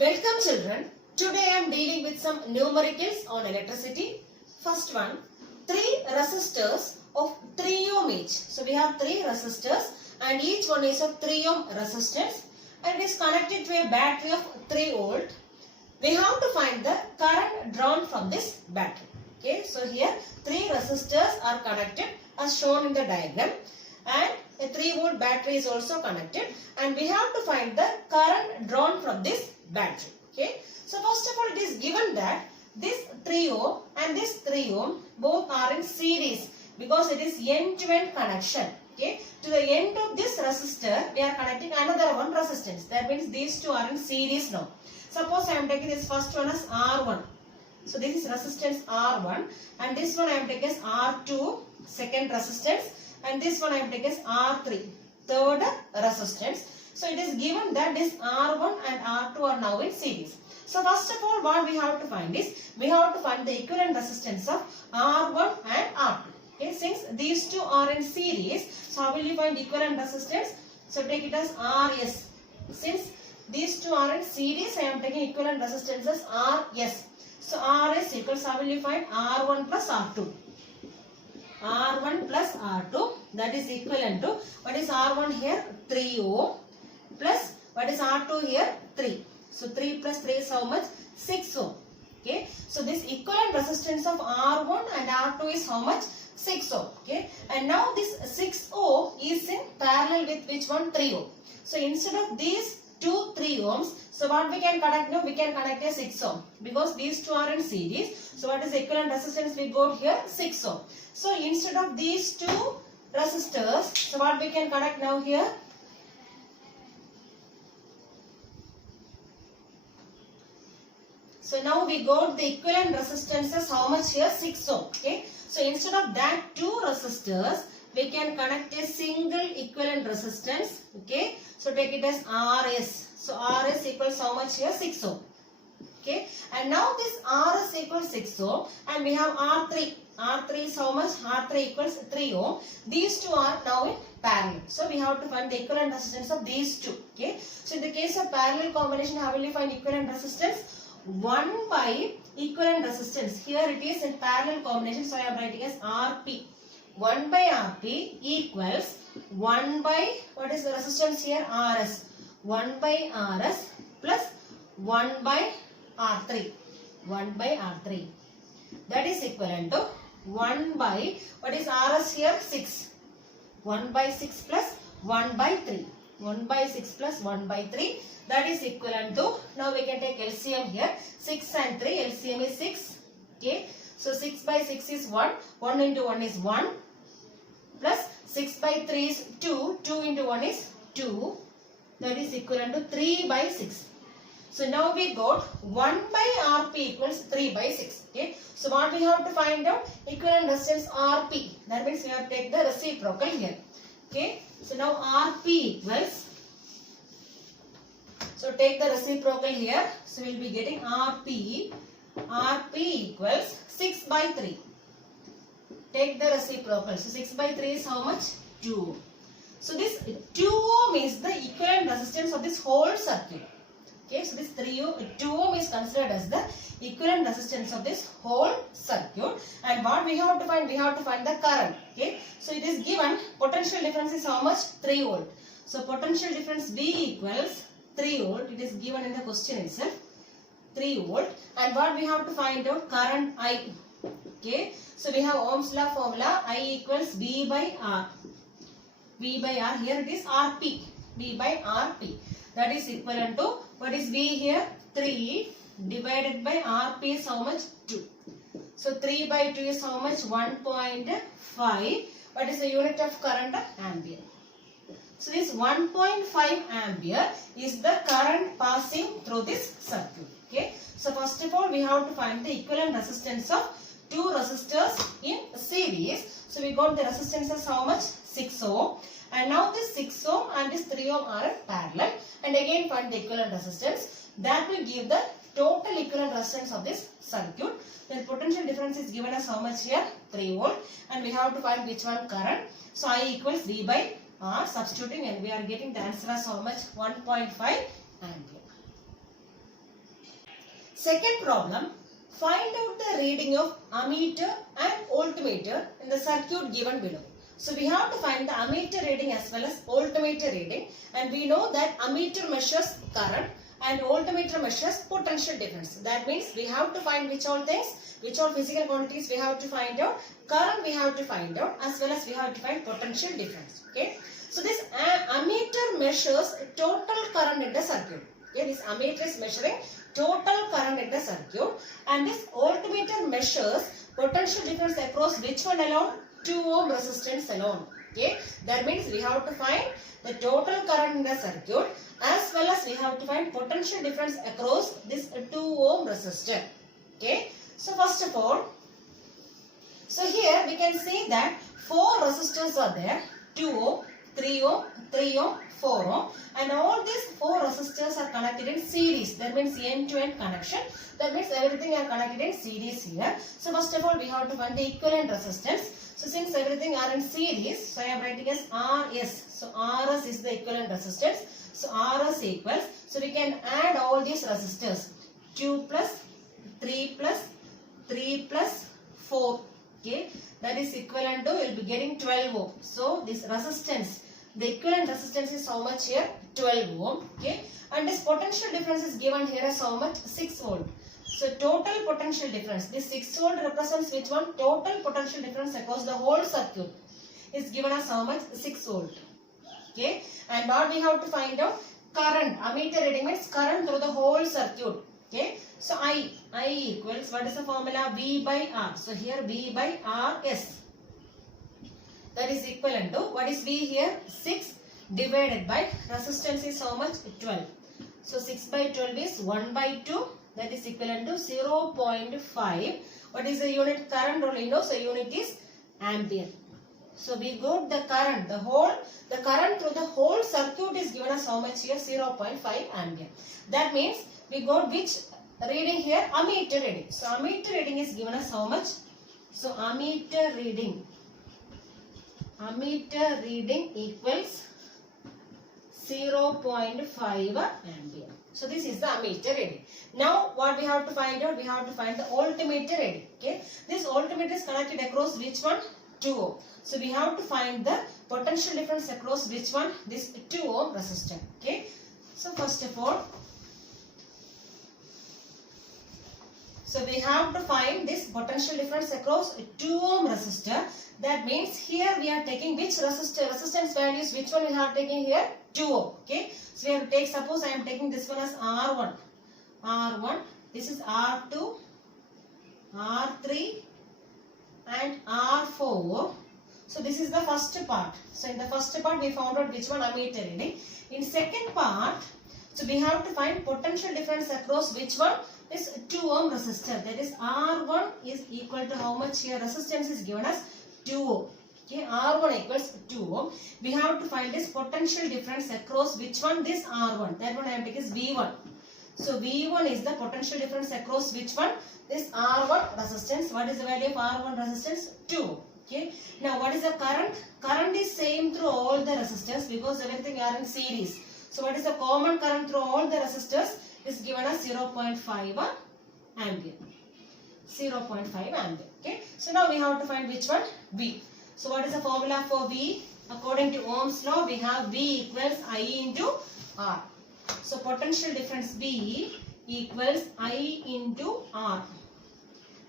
Welcome children. Today I am dealing with some numericals on electricity. First one, 3 resistors of 3 ohm each. So we have 3 resistors and each one is of 3 ohm resistance and it is connected to a battery of 3 volt. We have to find the current drawn from this battery. Okay, so here 3 resistors are connected as shown in the diagram and a 3 volt battery is also connected and we have to find the current drawn from this battery. Okay, so first of all it is given that this 3 ohm and this 3 ohm both are in series because it is end-to-end connection. Okay, to the end of this resistor we are connecting another one resistance. That means these two are in series now. Suppose I am taking this first one as R1. So this is resistance R1 and this one I am taking as R2, second resistance, and this one I am taking as R3, third resistance. So it is given that this R1 and R2 are now in series. So first of all what we have to find is, we have to find the equivalent resistance of R1 and R2. Okay, since these two are in series, so how will you find equivalent resistance? So take it as RS. Since these two are in series, I am taking equivalent resistance as RS. So RS equals, how will you find? R1 plus R2. R1 plus R2, that is equivalent to, what is R1 here? 3 ohm plus what is R2 here? 3. So 3 plus 3 is how much? 6 ohm. Okay. So this equivalent resistance of R1 and R2 is how much? 6 ohm. Okay. And now this 6 ohm is in parallel with which one? 3 ohm. So instead of these 2 3 ohms, so what we can connect now? We can connect a 6 ohm because these two are in series. So what is the equivalent resistance we got here? 6 ohm. So instead of these two resistors, so what we can connect now here? So now we got the equivalent resistances, how much here? 6 ohm. Okay. So instead of that 2 resistors, we can connect a single equivalent resistance. Okay. So take it as RS. So RS equals how much here? 6 ohm. Okay. And now this RS equals 6 ohm and we have R3. R3 is how much? R3 equals 3 ohm. These two are now in parallel. So we have to find the equivalent resistance of these two. Okay. So in the case of parallel combination, how will you find equivalent resistance? 1 by equivalent resistance. Here it is in parallel combination. So I am writing as RP. 1 by RP equals 1 by, what is the resistance here? RS. 1 by RS plus 1 by R3. 1 by R3. That is equivalent to 1 by, what is RS here? 6. 1 by 6 plus 1 by 3. 1 by 6 plus 1 by 3. That is equivalent to, now we can take LCM here. 6 and 3, LCM is 6. Okay. So 6 by 6 is 1. 1 into 1 is 1. Plus 6 by 3 is 2. 2 into 1 is 2. That is equivalent to 3 by 6. So now we got 1 by RP equals 3 by 6. Okay. So what we have to find out? Equivalent resistance RP. That means we have to take the reciprocal here. Okay. So now RP equals, so take the reciprocal here. So we will be getting RP. RP equals 6 by 3. Take the reciprocal. So 6 by 3 is how much? 2. So this 2 ohm is the equivalent resistance of this whole circuit. Okay, so this 2 ohm is considered as the equivalent resistance of this whole circuit. And what we have to find? We have to find the current. Okay, so it is given potential difference is how much? 3 volt. So potential difference V equals 3 volt. It is given in the question itself. 3 volt. And what we have to find out? Current I. Okay, so we have Ohm's law formula. I equals V by R. V by R. Here it is RP. V by RP. That is equivalent to, what is V here? 3 divided by RP is how much? 2. So 3 by 2 is how much? 1.5. What is the unit of current? Ampere. So this 1.5 ampere is the current passing through this circuit. Okay. So first of all we have to find the equivalent resistance of 2 resistors in series. So we got the resistance as how much? 6 ohm. And now this 6 ohm and this 3 ohm are in parallel. And again find the equivalent resistance. That will give the total equivalent resistance of this circuit. Then potential difference is given as how much here? 3 volt. And we have to find which one? Current. So I equals V by R. Substituting and we are getting the answer as how much? 1.5 ampere. Second problem, find out the reading of ammeter and voltmeter in the circuit given below. So we have to find the ammeter reading as well as voltmeter reading, and we know that ammeter measures current and voltmeter measures potential difference. That means we have to find which all things, which all physical quantities we have to find out, current we have to find out, as well as we have to find potential difference. Okay. So this ammeter measures total current in the circuit. Okay, this ammeter is measuring total current in the circuit, and this voltmeter measures potential difference across which one alone? 2 ohm resistance alone. Okay, that means we have to find the total current in the circuit as well as we have to find potential difference across this 2 ohm resistor. Okay, so first of all, so here we can see that 4 resistors are there: 2 ohm, 3 ohm, 3 ohm, 4 ohm, and all these 4 resistors are connected in series. That means end-to-end connection. That means everything are connected in series here. So first of all, we have to find the equivalent resistance. So since everything are in series, so I am writing as RS. So RS is the equivalent resistance. So RS equals, so we can add all these resistors: 2 plus, 3 plus, 3 plus, 4. Okay, that is equivalent to, we will be getting 12 ohm. So this resistance, the equivalent resistance is how much here? 12 ohm. Okay, and this potential difference is given here as how much? 6 volt. So total potential difference, this 6 volt represents which one? Total potential difference across the whole circuit is given as how much? 6 volt. Okay, and what we have to find out? Current. Ammeter reading means current through the whole circuit. Okay, so I equals, what is the formula? V by R. So here V by RS, that is equivalent to, what is V here? 6 divided by, resistance is how much? 12. So 6 by 12 is 1 by 2, that is equivalent to 0.5. What is the unit? Current only, you know, so unit is ampere. So we got the current, the current through the whole circuit is given as how much here? 0.5 ampere. That means we got which reading here? Ammeter reading. So ammeter reading is given as how much? So ammeter reading equals 0.5 ampere. So this is the ammeter reading. Now what we have to find out? We have to find the voltmeter reading. Okay, this voltmeter is connected across which one? 2 ohm. So we have to find the potential difference across which one? This 2 ohm resistor. Okay, so first of all, so we have to find this potential difference across 2 ohm resistor. That means here we are taking which resistor, resistance values, which one we are taking here? 2 ohm. Okay, so we have to take, suppose I am taking this one as R1, this is R2, R3 and R4. So this is the first part. So in the first part we found out which one ammeter reading. In second part, so we have to find potential difference across which one? This 2 ohm resistor. That is R1 is equal to how much here? Resistance is given as 2 ohm. Okay, R1 equals 2 ohm. We have to find this potential difference across which one? This R1. That one I am taking is V1. So V1 is the potential difference across which one? This R1 resistance. What is the value of R1 resistance? 2. Okay. Now what is the current? Current is same through all the resistors because everything are in series. So what is the common current through all the resistors? Is given as 0.5 ampere. 0.5 ampere. Okay. So now we have to find which one? V. So what is the formula for V? According to Ohm's law, we have V equals I into R. So potential difference V equals I into R.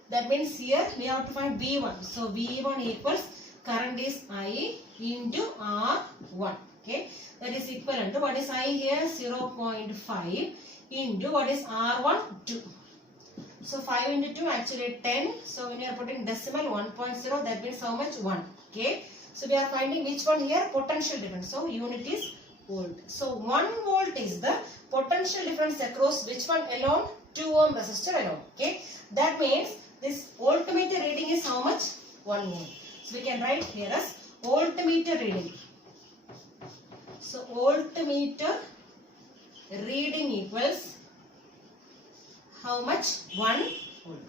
That means here we have to find V1. So V1 equals, current is I into R1. Okay. That is equivalent to, what is I here? 0.5 into, what is R1? 2. So 5 into 2 actually 10. So when you are putting decimal 1.0, that means how much? 1. Okay. So we are finding which one here? Potential difference. So unit is volt. So 1 volt is the potential difference across which one alone? 2 ohm resistor alone. Okay. That means this voltmeter reading is how much? 1 ohm. So we can write here as voltmeter reading. So voltmeter reading equals how much? 1 volt.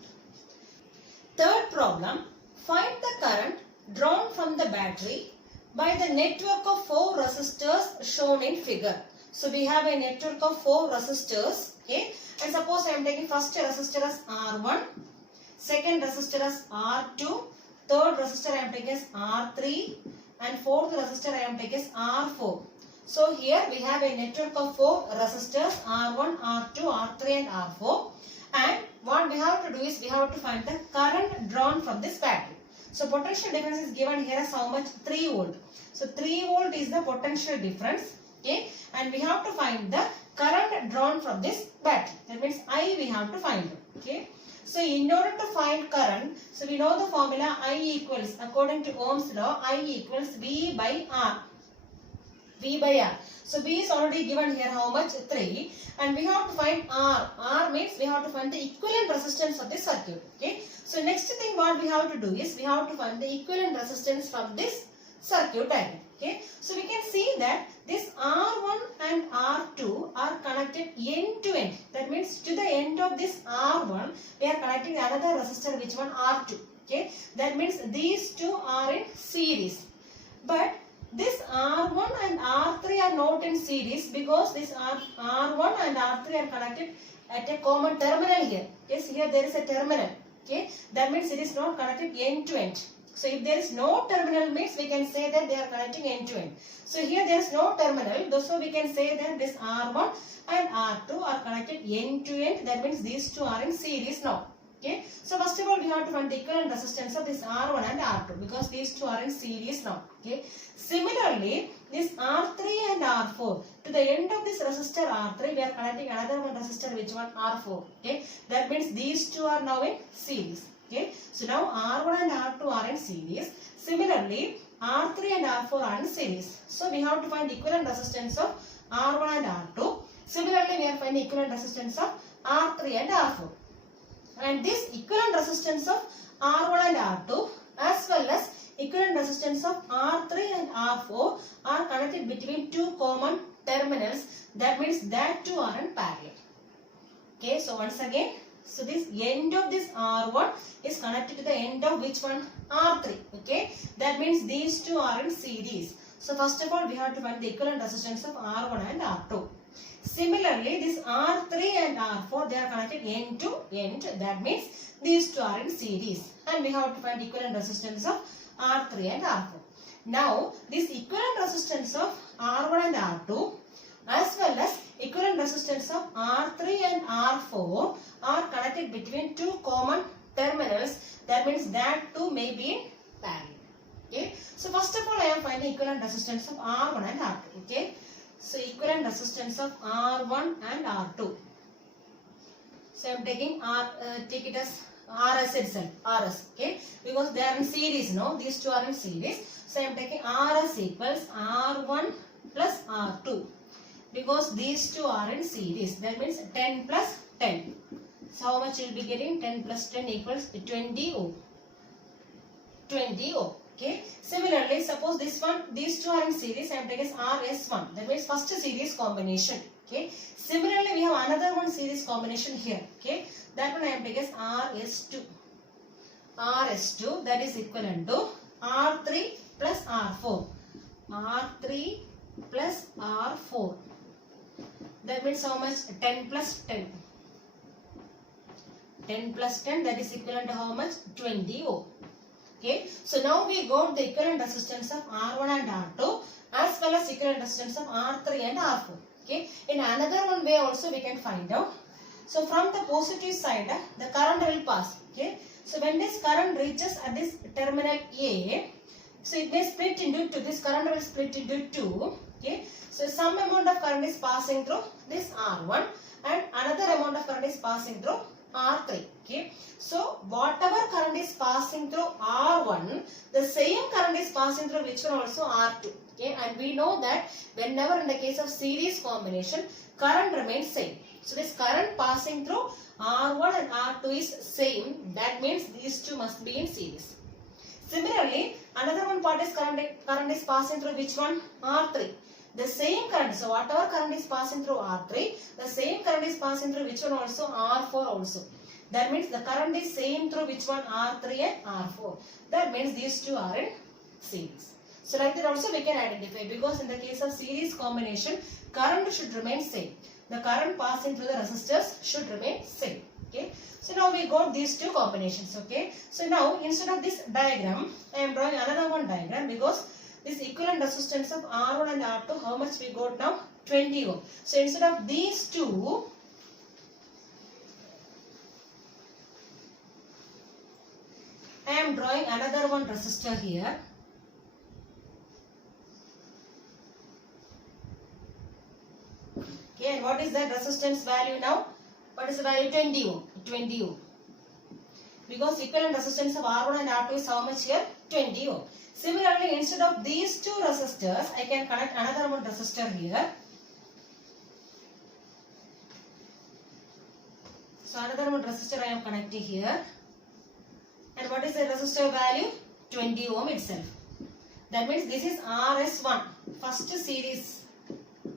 Third problem, find the current drawn from the battery by the network of 4 resistors shown in figure. So we have a network of 4 resistors, okay, And suppose I am taking first resistor as R1, second resistor as R2, third resistor I am taking as R3, and fourth resistor I am taking as R4. So here we have a network of 4 resistors R1, R2, R3 and R4. And what we have to do is we have to find the current drawn from this battery. So potential difference is given here as how much? 3 volt. So 3 volt is the potential difference. Okay. And we have to find the current drawn from this battery. That means I we have to find it. Okay. So in order to find current, so we know the formula I equals, according to Ohm's law, I equals V by R. V by R. So V is already given here how much? 3. And we have to find R. R means we have to find the equivalent resistance of this circuit. Okay. So next thing what we have to do is we have to find the equivalent resistance from this circuit diagram. Okay. So we can see that this R1 and R2 are connected end to end. That means to the end of this R1 we are connecting another resistor, which one? R2. Okay. That means these two are in series. But this R1 and R3 are not in series because this R1 and R3 are connected at a common terminal here. Yes, here there is a terminal. Okay, that means it is not connected end to end. So if there is no terminal means we can say that they are connecting end to end. So here there is no terminal, so we can say that this R1 and R2 are connected end to end. That means these two are in series now. Okay, so first of all we have to find the equivalent resistance of this R1 and R2 because these two are in series now. Okay, similarly this R3 and R4, to the end of this resistor R3 we are connecting another one resistor, which one? R4. Okay, that means these two are now in series. Okay, so now R1 and R2 are in series. Similarly R3 and R4 are in series. So we have to find the equivalent resistance of R1 and R2. Similarly we are finding equivalent resistance of R3 and R4. And this equivalent resistance of R1 and R2 as well as equivalent resistance of R3 and R4 are connected between two common terminals. That means that two are in parallel. Okay, so once again, so this end of this R1 is connected to the end of which one? R3. Okay, that means these two are in series. So first of all we have to find the equivalent resistance of R1 and R2. Similarly, this R3 and R4, they are connected end to end. That means these two are in series. And we have to find equivalent resistance of R3 and R4. Now, this equivalent resistance of R1 and R2 as well as equivalent resistance of R3 and R4 are connected between two common terminals. That means that two may be in parallel. Okay. So, first of all, I am finding equivalent resistance of R1 and R2. Okay. So, equivalent resistance of R1 and R2. So, I am taking take it as RS itself, RS, okay, because they are in series now, these two are in series. So, I am taking RS equals R1 plus R2 because these two are in series. That means 10 plus 10. So, how much you will be getting? 10 plus 10 equals 20 ohm. 20 ohm. Okay. Similarly, suppose this one, these two are in series, I am taking RS1. That means first series combination. Okay. Similarly, we have another one series combination here. Okay. That one I am taking RS2. RS2, that is equivalent to R3 plus R4. R3 plus R4. That means how much? 10 plus 10. 10 plus 10, that is equivalent to how much? 20 ohm. Okay, so now we got the equivalent resistance of R1 and R2 as well as equivalent resistance of R3 and R4. Okay, in another one way also we can find out. So from the positive side, the current will pass. Okay, so when this current reaches at this terminal A, so it may split into two. This current will split into two. Okay, so some amount of current is passing through this R1 and another amount of current is passing through R3. Okay, so whatever current is passing through R1, the same current is passing through which one also? R2. Okay, and we know that whenever in the case of series combination, current remains same. So this current passing through R1 and R2 is same. That means these two must be in series. Similarly, another one part is current is passing through which one? R3. The same current, so whatever current is passing through R3, the same current is passing through which one also? R4 also. That means the current is same through which one? R3 and R4. That means these two are in series. So like that also we can identify, because in the case of series combination, current should remain same. The current passing through the resistors should remain same. Okay. So now we got these two combinations. Okay. So now instead of this diagram, I am drawing another one diagram, because this equivalent resistance of R1 and R2, how much we got now? 20 ohm. So instead of these two, I am drawing another one resistor here. Okay, and what is that resistance value now? What is the value? 20 ohm. 20 ohm. Because equivalent resistance of R1 and R2 is how much here? 20 ohm. Similarly, instead of these two resistors, I can connect another one resistor here. So another one resistor I am connecting here. And what is the resistor value? 20 ohm itself. That means this is RS1, first series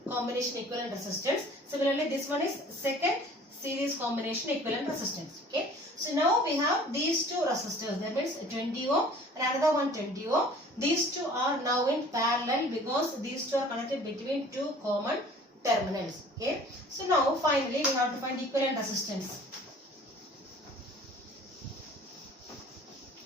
combination equivalent resistance. Similarly, this one is second series combination equivalent resistance. Okay. So now we have these two resistors. That means 20 ohm and another one 20 ohm. These two are now in parallel, because these two are connected between two common terminals. Okay. So now finally we have to find equivalent resistance.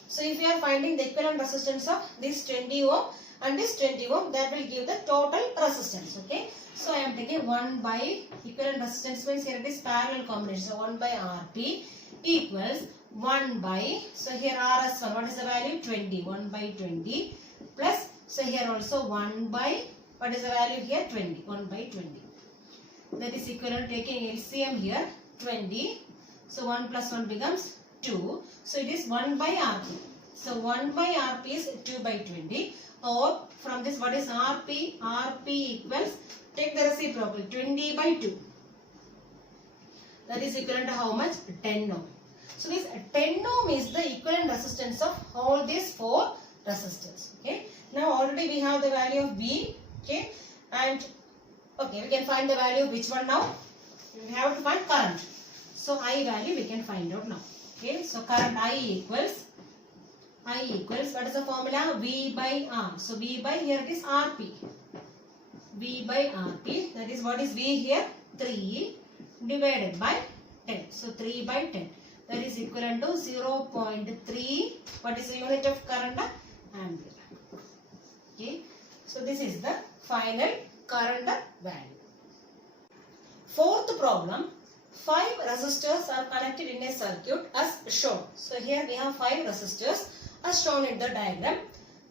So if we are finding the equivalent resistance of this 20 ohm and this 20 ohm, that will give the total resistance. Okay. So I am taking 1 by equivalent resistance, means here it is parallel combination. So 1 by Rp equals 1 by, so here RS1, what is the value? 20. 1 by 20 plus, so here also 1 by, what is the value here? 20. 1 by 20. That is equivalent, taking LCM here, 20. So 1 plus 1 becomes 2. So it is 1 by Rp. So 1 by Rp is 2 by 20. Or from this, what is Rp? Rp equals, take the reciprocal, 20 by 2. That is equivalent to how much? 10 ohm. So this 10 ohm is the equivalent resistance of all these four resistors. Okay. Now already we have the value of V. Okay. And okay, we can find the value of which one now? We have to find current. So I value we can find out now. Okay. So current I equals, what is the formula? V by R. So V by, here it is Rp. V by Rp. That is, what is V here? 3 divided by 10. So 3 by 10. That is equivalent to 0.3. What is the unit of current? Ampere. Okay. So this is the final current value. Fourth problem. 5 resistors are connected in a circuit as shown. So here we have 5 resistors as shown in the diagram.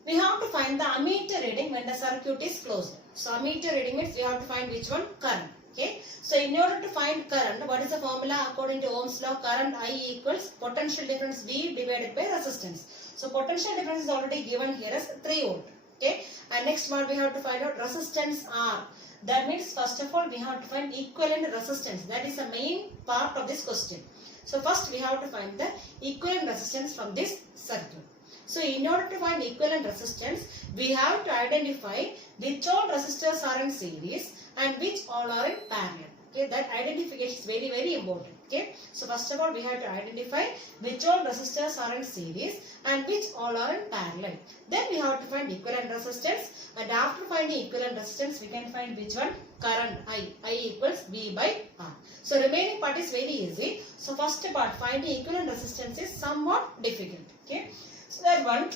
We have to find the ammeter reading when the circuit is closed. So ammeter reading means we have to find which one? Current. Okay. So in order to find current, what is the formula according to Ohm's law? Current I equals potential difference V divided by resistance. So potential difference is already given here as 3 volt. Okay. And next one we have to find out resistance R. That means first of all we have to find equivalent resistance. That is the main part of this question. So first we have to find the equivalent resistance from this circuit. So in order to find equivalent resistance, we have to identify which all resistors are in series and which all are in parallel. Okay, that identification is very, very important. Okay, so first of all we have to identify which all resistors are in series and which all are in parallel. Then we have to find equivalent resistance, and after finding equivalent resistance we can find which one? Current I. I equals V by R. So remaining part is very easy. So first part, finding equivalent resistance, is somewhat difficult. Okay. So that one,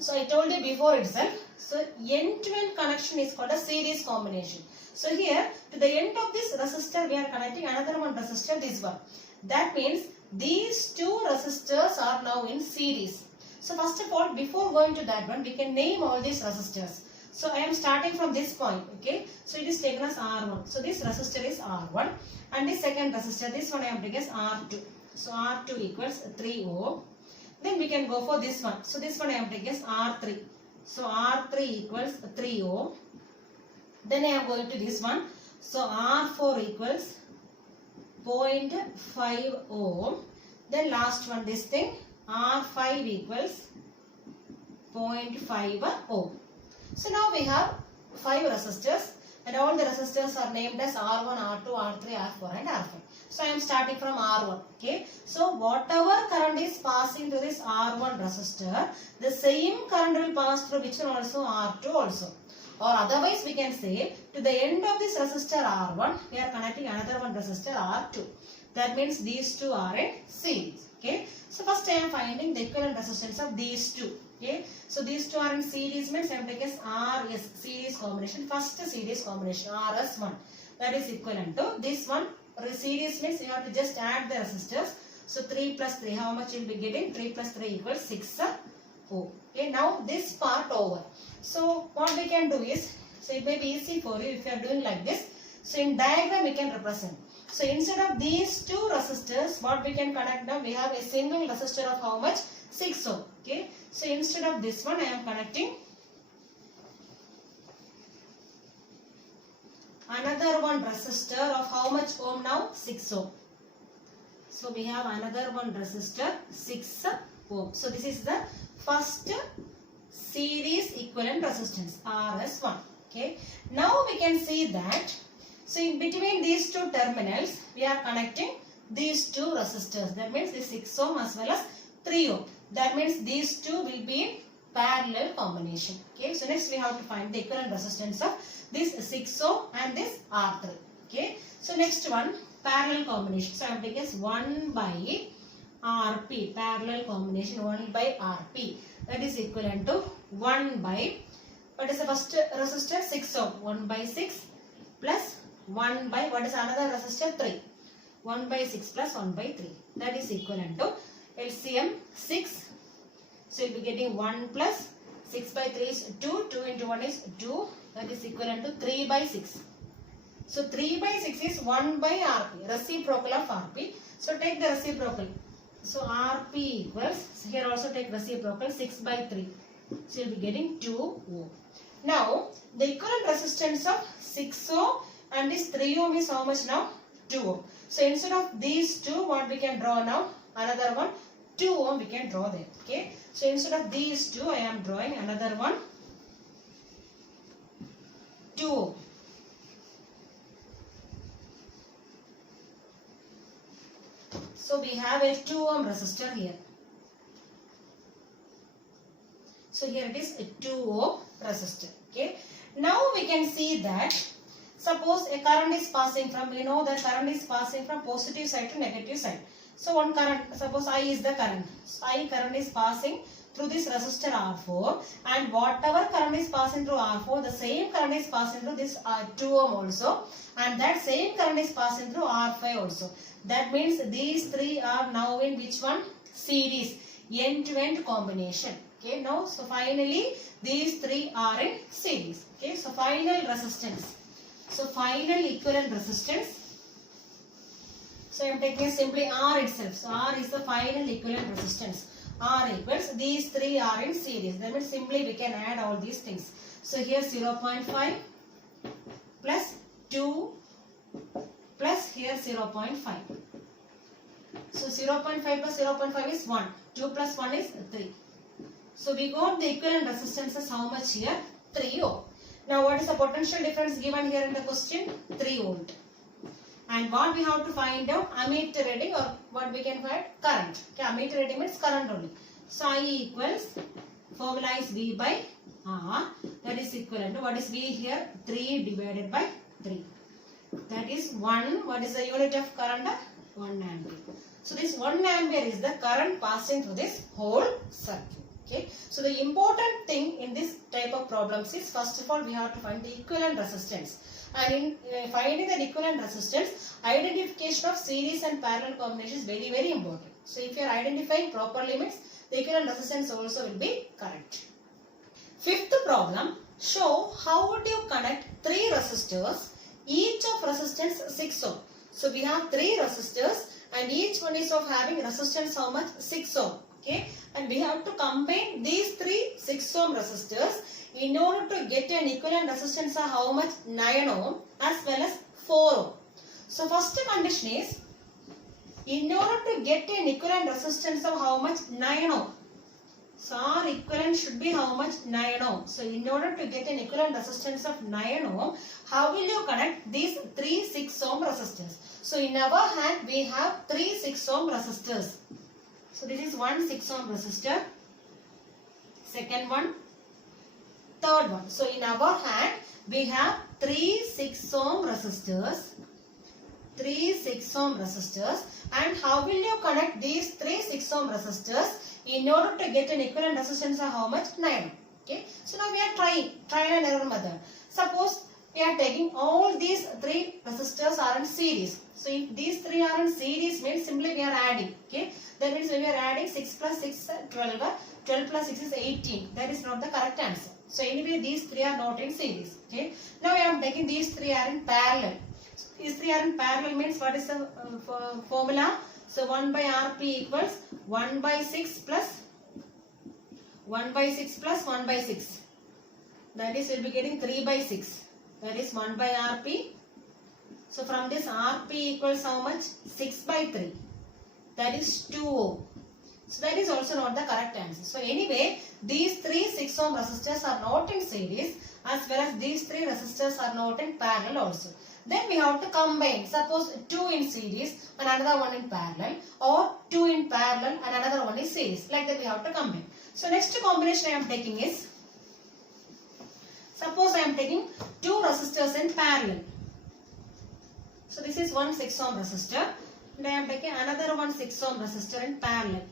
so I told you before itself, so end-to-end connection is called a series combination. So here to the end of this resistor we are connecting another one resistor, this one. That means these two resistors are now in series. So first of all, before going to that one, we can name all these resistors. So I am starting from this point. Okay, so it is taken as R1. So this resistor is R1, and this second resistor, this one I am taking as R2. So R2 equals 3 ohm. Then we can go for this one. So this one I am taking as R3. So R3 equals 3 ohm. Then I am going to this one. So R4 equals 0.5 ohm. Then last one, this thing, R5 equals 0.5 ohm. So now we have 5 resistors. and all the resistors are named as R1, R2, R3, R4 and R5. So I am starting from R1. Okay. So whatever current is passing through this R1 resistor, the same current will pass through which one also? R2 also. Or otherwise we can say to the end of this resistor R1, we are connecting another one resistor R2. That means these two are in series. Okay. So first I am finding the equivalent resistance of these two. Okay. So these two are in series means I am taking RS series combination. First series combination RS1. That is equivalent to this one. Series means you have to just add the resistors. So 3 plus 3, how much you will be getting? 3 plus 3 equals 6 ohm. Okay, now this part over. So what we can do is, so it may be easy for you if you are doing like this. So in diagram we can represent. So instead of these two resistors, what we can connect now? We have a single resistor of how much? 6 ohm. Okay, so instead of this one I am connecting another one resistor of how much ohm now? 6 ohm. So we have another one resistor 6 ohm. So this is the first series equivalent resistance RS1. Okay. Now we can see that. So in between these two terminals we are connecting these two resistors. That means this 6 ohm as well as 3 ohm. That means these two will be in parallel combination. Okay. So next we have to find the equivalent resistance of this 6 ohm and this R3. Okay. So next one, parallel combination. So I am taking 1 by Rp, parallel combination 1 by Rp. That is equivalent to 1 by, what is the first resistor? 6 ohm. 1 by 6 plus 1 by, what is another resistor? 3. 1 by 6 plus 1 by 3. That is equivalent to LCM 6. So you will be getting 1 plus 6 by 3 is 2. 2 into 1 is 2. That is equivalent to 3 by 6. So 3 by 6 is 1 by Rp, reciprocal of Rp. So take the reciprocal. So Rp equals, so here also take reciprocal 6 by 3. So you will be getting 2 ohm. Now the equivalent resistance of 6 ohm and this 3 ohm is how much now? 2 ohm. So instead of these two, what we can draw now? Another one, 2 ohm we can draw there. Okay. So instead of these two, I am drawing another one, 2 ohm. So we have a 2 ohm resistor here. So here it is a 2 ohm resistor. Okay. Now we can see that suppose a current is passing from, we know that current is passing from positive side to negative side. So one current, suppose I is the current. So I current is passing through this resistor R4, and whatever current is passing through R4, the same current is passing through this 2 ohm also, and that same current is passing through R5 also. That means these three are now in which one? Series, end-to-end combination. Okay, now so finally these three are in series. Okay, so final resistance. So final equivalent resistance. So I am taking simply R itself. So R is the final equivalent resistance. R equals, these three are in series. That means simply we can add all these things. So here 0.5 plus 2 plus here 0.5. So 0.5 plus 0.5 is 1. 2 plus 1 is 3. So we got the equivalent resistances how much here? 3 ohm. Now what is the potential difference given here in the question? 3 volt. And what we have to find out? Ammeter reading, or what we can find? Current. Okay, ammeter reading means current only. So I equals, formula is V by R. That is equivalent to, what is V here? 3 divided by 3. That is 1. What is the unit of current? 1 ampere. So this 1 ampere is the current passing through this whole circuit. Okay. So the important thing in this type of problems is, first of all we have to find the equivalent resistance. And in finding the equivalent resistance, identification of series and parallel combination is very, very important. So if you are identifying proper limits, the equivalent resistance also will be correct. Fifth problem, show how would you connect 3 resistors, each of resistance 6 ohm. So we have 3 resistors and each one is of having resistance how much? 6 ohm. Okay, and we have to combine these 3 6 ohm resistors in order to get an equivalent resistance of how much? 9 ohm as well as 4 ohm. So first condition is, in order to get an equivalent resistance of how much? 9 ohm. So our equivalent should be how much? 9 ohm. So in order to get an equivalent resistance of 9 ohm, how will you connect these 3 6 ohm resistors? So in our hand we have 3 6 ohm resistors. So this is one 6 ohm resistor, second one, third one. So in our hand we have 3 6 ohm resistors. 3 6 ohm resistors, and how will you connect these 3 6 ohm resistors in order to get an equivalent resistance of how much? 9. Okay. So now we are trying and error method. Suppose we are taking all these 3 resistors are in series. So if these 3 are in series means simply we are adding. Okay. That means when we are adding 6 plus 6 12, 12 plus 6 is 18. That is not the correct answer. So anyway these 3 are not in series. Okay. Now I am taking these 3 are in parallel. These 3 are in parallel means what is the formula? So 1 by Rp equals 1 by 6 plus 1 by 6 plus 1 by 6. That is, we will be getting 3 by 6. That is 1 by Rp. So from this Rp equals how much? 6 by 3. That is 2 ohm. So that is also not the correct answer. So anyway, these 3 6 ohm resistors are not in series, as well as these 3 resistors are not in parallel also. Then we have to combine. Suppose 2 in series and another one in parallel, or 2 in parallel and another one in series. Like that we have to combine. So next combination I am taking is, suppose I am taking 2 resistors in parallel. So this is one 6 ohm resistor, and I am taking another one 6 ohm resistor in parallel.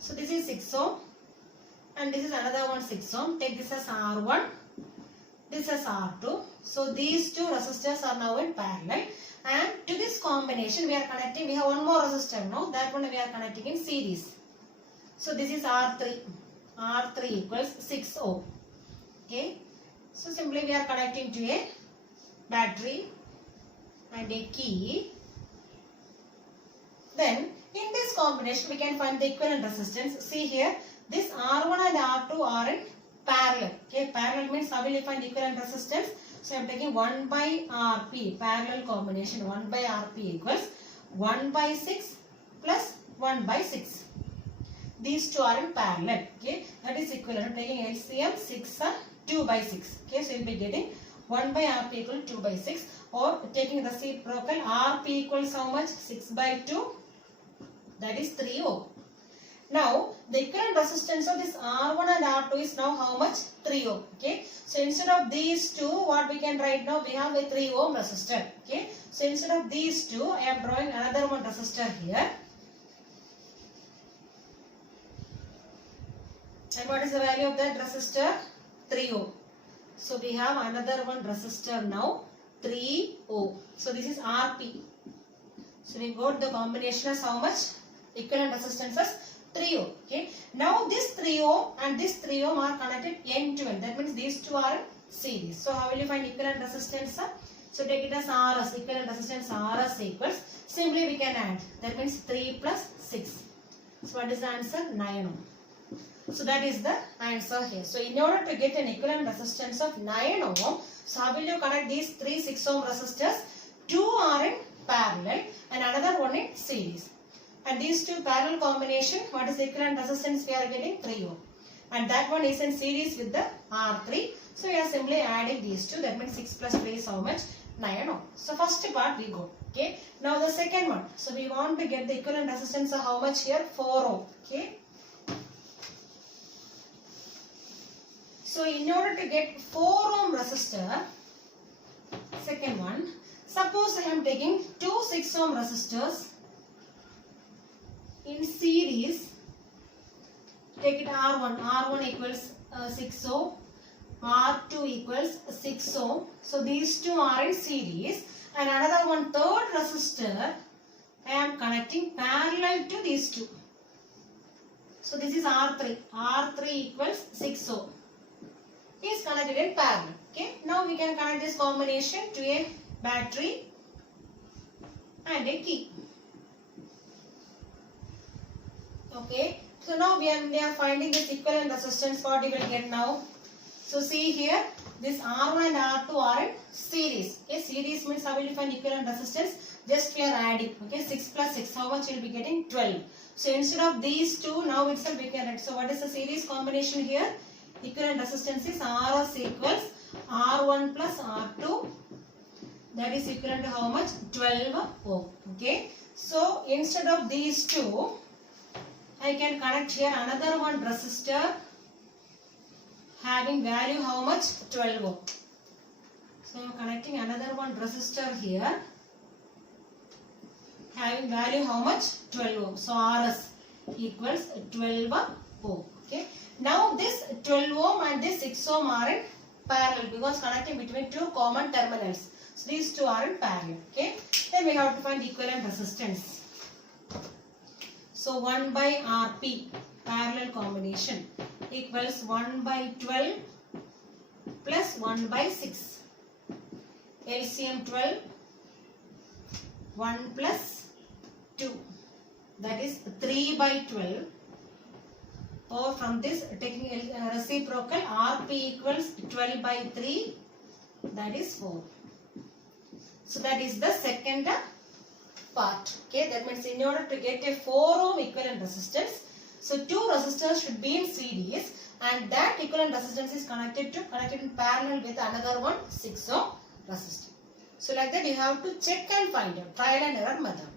So this is 6 ohm and this is another one 6 ohm. Take this as R1. This is R2. So these 2 resistors are now in parallel, and to this combination we are connecting, we have one more resistor, no? That one we are connecting in series. So this is R3. R3 equals 6 ohm. Okay. So simply we are connecting to a battery and a key. Then in this combination we can find the equivalent resistance. See here, this R1 and R2 are in parallel. Okay, parallel means how will you find equivalent resistance? So I am taking 1 by Rp, parallel combination. 1 by Rp equals 1 by 6 plus 1 by 6. These two are in parallel. Okay, that is equivalent. I am taking LCM 6 and 2 by 6. Okay, so you will be getting 1 by Rp equal 2 by 6, or taking reciprocal, Rp equals how much? 6 by 2. That is 3 ohm. Now, the equivalent resistance of this R1 and R2 is now how much? 3 ohm. Okay. So, instead of these two, what we can write now? We have a 3 ohm resistor. Okay. So, instead of these two, I am drawing another one resistor here. And what is the value of that resistor? 3 ohm. So, we have another one resistor now, 3 ohm. So, this is Rp. So, we got the combination as how much? Equivalent resistance as 3 ohm. Okay. Now this 3 ohm and this 3 ohm are connected end to end. That means these two are in series. So how will you find equivalent resistance? So take it as Rs. Equivalent resistance Rs equals, simply we can add. That means 3 plus 6. So what is the answer? 9 ohm. So that is the answer here. So in order to get an equivalent resistance of 9 ohm, so how will you connect these 3 6 ohm resistors? 2 are in parallel and another one in series. And these two parallel combination, what is the equivalent resistance we are getting? 3 ohm. And that one is in series with the R3. So we are simply adding these two. That means 6 plus 3 is how much? 9 ohm. So first part we got. Okay. Now the second one. So we want to get the equivalent resistance of how much here? 4 ohm. Okay. So in order to get 4 ohm resistor, second one, suppose I am taking 2 6 ohm resistors in series. Take it R1. R1 equals 6 ohm. R2 equals 6 ohm. So these two are in series. And another one, third resistor, I am connecting parallel to these two. So this is R3. R3 equals 6 ohm. Is connected in parallel. Okay. Now we can connect this combination to a battery and a key. Okay. So now we are finding this equivalent resistance. What you will get now? So see here, this R1 and R2 are in series. Okay, series means how will you find equivalent resistance? Just we are adding. Okay, 6 plus 6, how much you will be getting? 12. So instead of these two, now itself we can write. So what is the series combination here? Equivalent resistance is Rs equals R1 plus R2. That is equivalent to how much? 12 ohm. Okay. So instead of these two, I can connect here another one resistor having value how much? 12 ohm. So I am connecting another one resistor here having value how much? 12 ohm. So Rs equals 12 ohm. Okay. Now this 12 ohm and this 6 ohm are in parallel because connecting between two common terminals. So these two are in parallel. Okay. Then we have to find equivalent resistance. So 1 by Rp parallel combination equals 1 by 12 plus 1 by 6. LCM 12, 1 plus 2, that is 3 by 12. Or from this taking reciprocal, Rp equals 12 by 3, that is 4. So that is the second part. Okay, that means in order to get a 4 ohm equivalent resistance, so two resistors should be in series and that equivalent resistance is connected in parallel with another one 6 ohm resistor. So like that you have to check and find out, trial and error method.